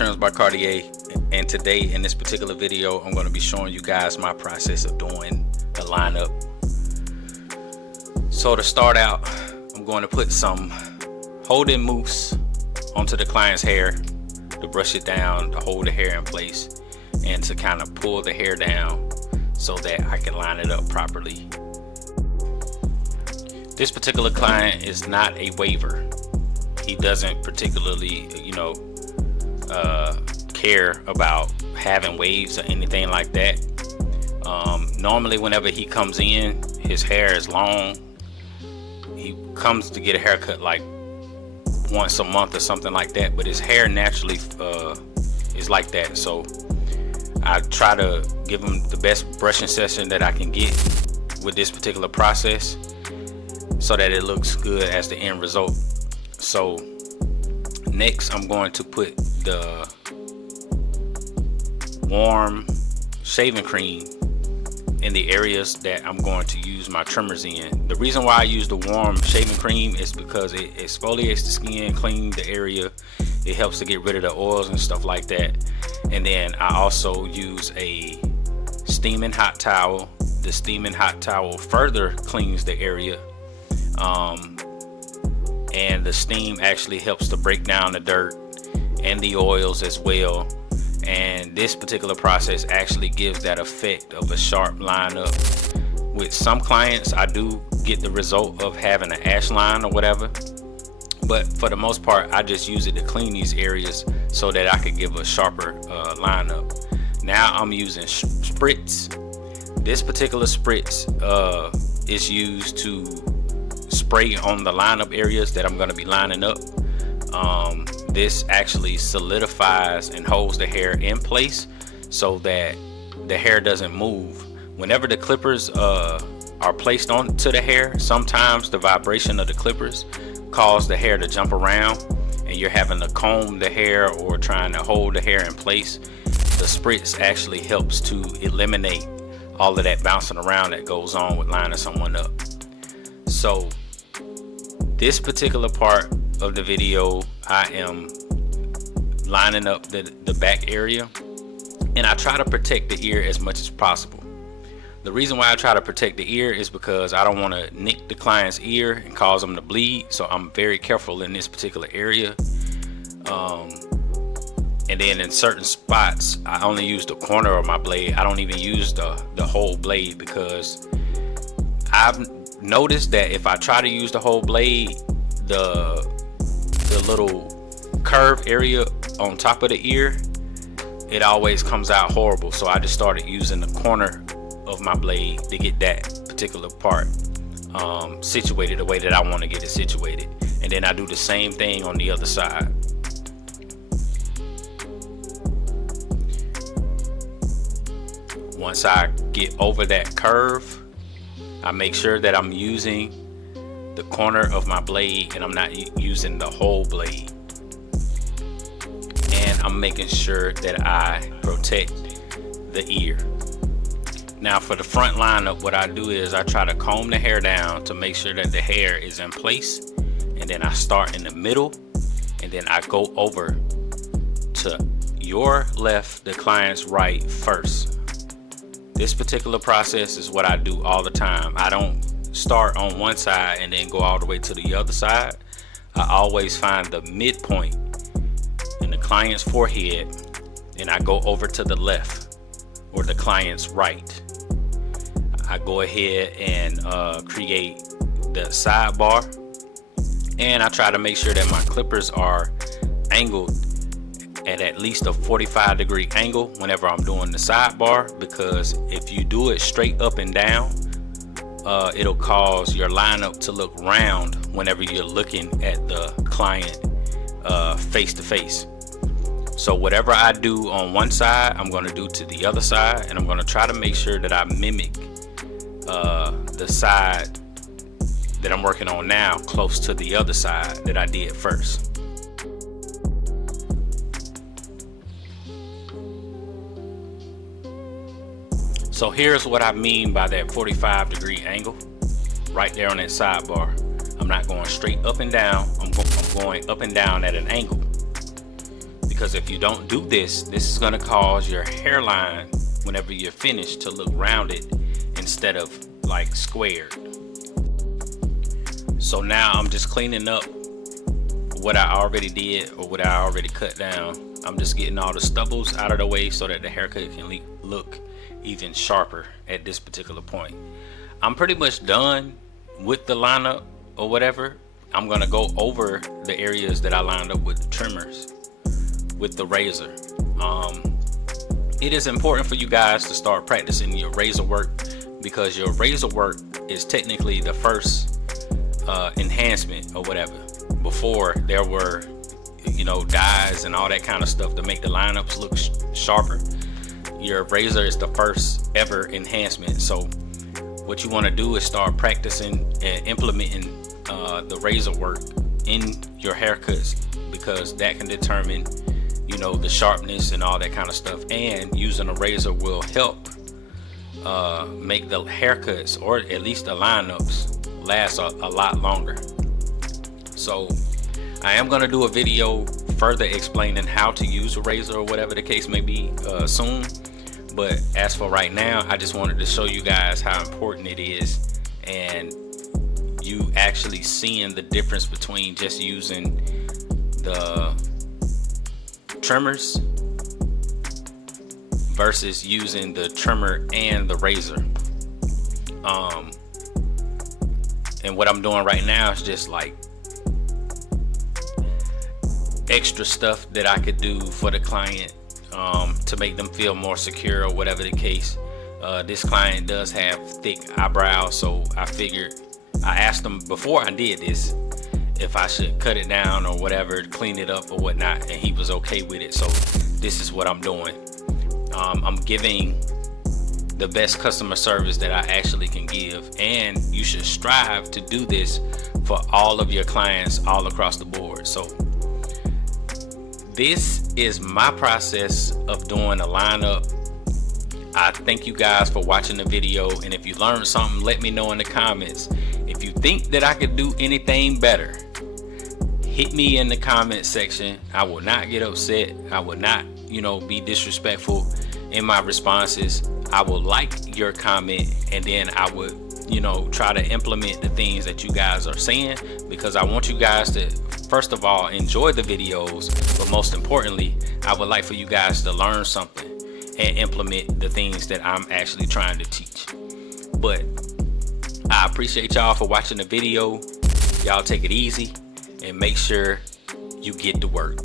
Trims by Cartier, and today in this particular video I'm going to be showing you guys my process of doing the lineup. So to start out, I'm going to put some holding mousse onto the client's hair to brush it down, to hold the hair in place, and to kind of pull the hair down so that I can line it up properly. This particular client is not a waver. He doesn't particularly, care about having waves or anything like that. Normally whenever he comes in, his hair is long. He comes to get a haircut like once a month or something like that, but his hair naturally is like that. So I try to give him the best brushing session that I can get with this particular process so that it looks good as the end result. So next I'm going to put the warm shaving cream in the areas that I'm going to use my trimmers in. The reason why I use the warm shaving cream is because it exfoliates the skin, cleans the area, it helps to get rid of the oils and stuff like that. And then I also use a steaming hot towel. The steaming hot towel further cleans the area, and the steam actually helps to break down the dirt and the oils as well. And this particular process actually gives that effect of a sharp lineup. With some clients I do get the result of having an ash line or whatever, but for the most part I just use it to clean these areas so that I could give a sharper lineup. Now I'm using Sprintz. This particular Sprintz is used to spray on the lineup areas that I'm going to be lining up. This actually solidifies and holds the hair in place so that the hair doesn't move. Whenever the clippers are placed onto the hair, sometimes the vibration of the clippers cause the hair to jump around and you're having to comb the hair or trying to hold the hair in place. The Spritz actually helps to eliminate all of that bouncing around that goes on with lining someone up. So this particular part of the video, I am lining up the back area, and I try to protect the ear as much as possible. The reason why I try to protect the ear is because I don't want to nick the client's ear and cause them to bleed, so I'm very careful in this particular area. And then in certain spots I only use the corner of my blade. I don't even use the whole blade, because I've noticed that if I try to use the whole blade, the little curve area on top of the ear, it always comes out horrible. So I just started using the corner of my blade to get that particular part situated the way that I want to get it situated. And then I do the same thing on the other side. Once I get over that curve, I make sure that I'm using the corner of my blade and I'm not using the whole blade. And I'm making sure that I protect the ear. Now for the front lineup, what I do is I try to comb the hair down to make sure that the hair is in place, and then I start in the middle, and then I go over to your left, the client's right first. This particular process is what I do all the time. I don't start on one side and then go all the way to the other side. I always find the midpoint in the client's forehead and I go over to the left or the client's right. I go ahead and create the sidebar, and I try to make sure that my clippers are angled at least a 45-degree angle whenever I'm doing the sidebar, because if you do it straight up and down, it'll cause your lineup to look round whenever you're looking at the client face to face. So whatever I do on one side, I'm going to do to the other side, and I'm going to try to make sure that I mimic the side that I'm working on now close to the other side that I did first. So here's what I mean by that 45-degree angle right there on that sidebar. I'm not going straight up and down, I'm going up and down at an angle, because if you don't do this, this is going to cause your hairline whenever you're finished to look rounded instead of like squared. So now I'm just cleaning up what I already did or what I already cut down. I'm just getting all the stubbles out of the way so that the haircut can look even sharper at this particular point. I'm pretty much done with the lineup or whatever. I'm gonna go over the areas that I lined up with the trimmers with the razor. It is important for you guys to start practicing your razor work, because your razor work is technically the first enhancement or whatever. Before there were, you know, dyes and all that kind of stuff to make the lineups look sharper. Your razor is the first ever enhancement. So what you want to do is start practicing and implementing the razor work in your haircuts, because that can determine, you know, the sharpness and all that kind of stuff. And using a razor will help make the haircuts, or at least the lineups, last a lot longer. So I am going to do a video further explaining how to use a razor or whatever the case may be soon. But as for right now, I just wanted to show you guys how important it is, and you actually seeing the difference between just using the trimmers versus using the trimmer and the razor. And what I'm doing right now is just like extra stuff that I could do for the client to make them feel more secure or whatever the case. This client does have thick eyebrows, so I figured, I asked him before I did this if I should cut it down or whatever, clean it up or whatnot, and he was okay with it. So this is what I'm doing. I'm giving the best customer service that I actually can give, and you should strive to do this for all of your clients all across the board. So this is my process of doing a lineup. I thank you guys for watching the video, and if you learned something, let me know in the comments. If you think that I could do anything better, hit me in the comment section. I will not get upset. I will not, you know, be disrespectful in my responses. I will like your comment, and then I would, you know, try to implement the things that you guys are saying, because I want you guys to, first of all, enjoy the videos, but most importantly, I would like for you guys to learn something and implement the things that I'm actually trying to teach. But I appreciate y'all for watching the video. Y'all take it easy and make sure you get to work.